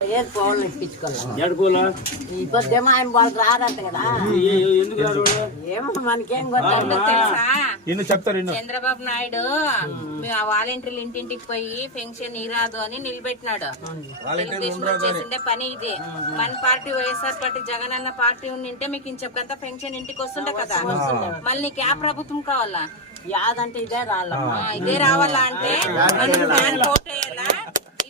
ఏది పోవాలి ఇప్పించుకోవాలి ఎడుకోలా ఈ పొద్దేమో ఆయన వాళ్ళు రారంట కదా. ఎందుకు రారు ఏమో మనకేం గొప్ప తెలుసా? ఎన్ని చెప్తారు చంద్రబాబు నాయుడు మీ ఆ వాలంటీర్లు ఇంటింటికి పోయి పెన్షన్ ఇరాదు అని నిలబెట్టినాడు. చేసిండే పని ఇది. మన పార్టీ వైఎస్ఆర్ పార్టీ జగన్ అన్న పార్టీ ఉండింటే మీకు ఇంచెప్పకంతా పెన్షన్ ఇంటికి వస్తుండే కదా. మళ్ళీ నీకు ఆ ప్రభుత్వం కావాలా? యాదంటే ఇదే ఆ, ఇదే రావాలా అంటే ఫ్యాన్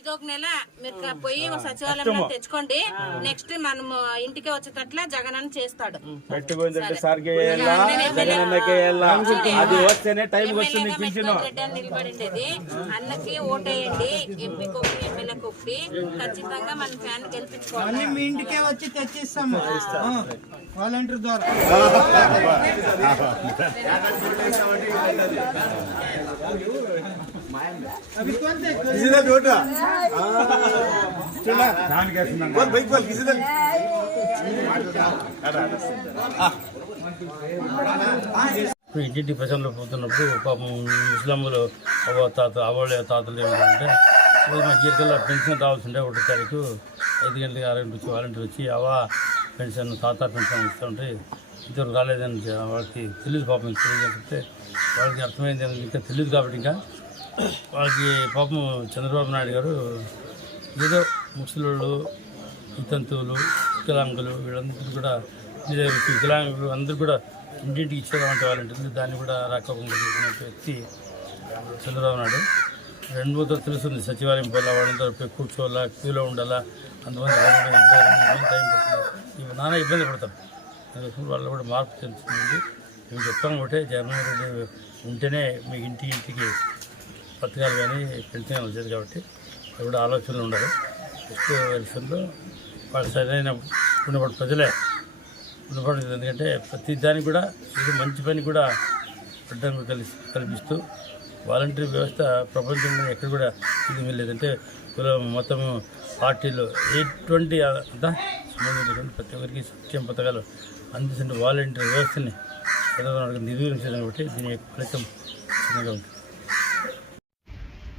ఇది ఒక నెల మీరు క- పోయి ఒక సచివాలయంలో తెచ్చుకోండి నెక్స్ట్ మనం ఇంటికి వచ్చేటట్ల జగన్ అని చేస్తాడు పెట్టుకుందంటే సార్కి వేయాలా జగనన్నకే వేయాలా అది వస్తేనే టైం వస్తుంది ఎమ్మెల్యేగా పింఛను మెట్టుకొని రెడ్డి అని నిలబడిండేది అన్నకి ఓటేయండి ఎంపీకి ఒకటి ఎమ్మెల్యేకి ఒకటి ఖచ్చితంగా మన ఫ్యాన్ గెలిపించుకోవాలి మళ్ళీ మీ ఇంటికే వచ్చి తెచ్చిస్తాము ఆ, వాలంటీర్ ద్వారా अभी कौन से ఇంటి ప్రజల్లో పోతున్నప్పుడు పాపం ముస్లింలు అవ్వ తాత అవ్వలే తాతలు ఏమిటంటే మా జీవితంలో పెన్షన్ రావాల్సిండే ఒకటి తారీఖు ఐదు గంటలకి ఆరు గంటలు వచ్చి వాలంటీర్ వచ్చి అవ్వ పెన్షన్ తాత పెన్షన్ ఇస్తుంటే ఇద్దరు రాలేదని వాళ్ళకి తెలియదు పాపం తెలియదు. అంటే వాళ్ళకి అర్థమైంది ఇంకా తెలియదు కాబట్టి ఇంకా వాళ్ళకి పాపం చంద్రబాబు నాయుడు గారు ఏదో ముసలోళ్ళు వితంతువులు వికలాంగులు వీళ్ళందరూ కూడా మీద వికలాంగులు అందరూ కూడా ఇంటింటికి ఇచ్చేదామంటే వాళ్ళంటుంది దాన్ని కూడా రాకపోకుండా వ్యక్తి చంద్రబాబు నాయుడు. రెండు మూడు తెలుస్తుంది. సచివాలయం పోలా వాళ్ళంతా కూర్చోవాలా క్యూలో ఉండాలా అందువల్ల టైం పడుతుంది? ఇవి నానా ఇబ్బంది పడతాం. అందుకోసం వాళ్ళు కూడా మార్పు చెందుతుంది మేము చెప్తాం ఒకటే. జగన్మోహన్ రెడ్డి ఉంటేనే మీ ఇంటి ఇంటికి పథకాలు కానీ పెన్షన్ వచ్చేది కాబట్టి అవి కూడా ఆలోచనలు ఉండాలి. నెక్స్ట్ ఎలక్షన్లో వాళ్ళు సరైన ఉన్నప్పుడు ప్రజలే ఉండకూడదు ఎందుకంటే ప్రతి దానికి కూడా ఇది మంచి పని కూడా పెట్టడానికి కలిసి కల్పిస్తూ వాలంటీర్ వ్యవస్థ ప్రపంచంలో ఎక్కడ కూడా ఇది లేదంటే మొత్తం పార్టీలు ఎటువంటి అంతా సంబంధించినటువంటి ప్రతి ఒక్కరికి సంక్షేమ పథకాలు అందిస్తున్న వాలంటీర్ వ్యవస్థని చంద్రబాబు నాయుడు నిర్వహించడం కాబట్టి దీని యొక్క ఫలితం చిన్నగా ఉంటుంది.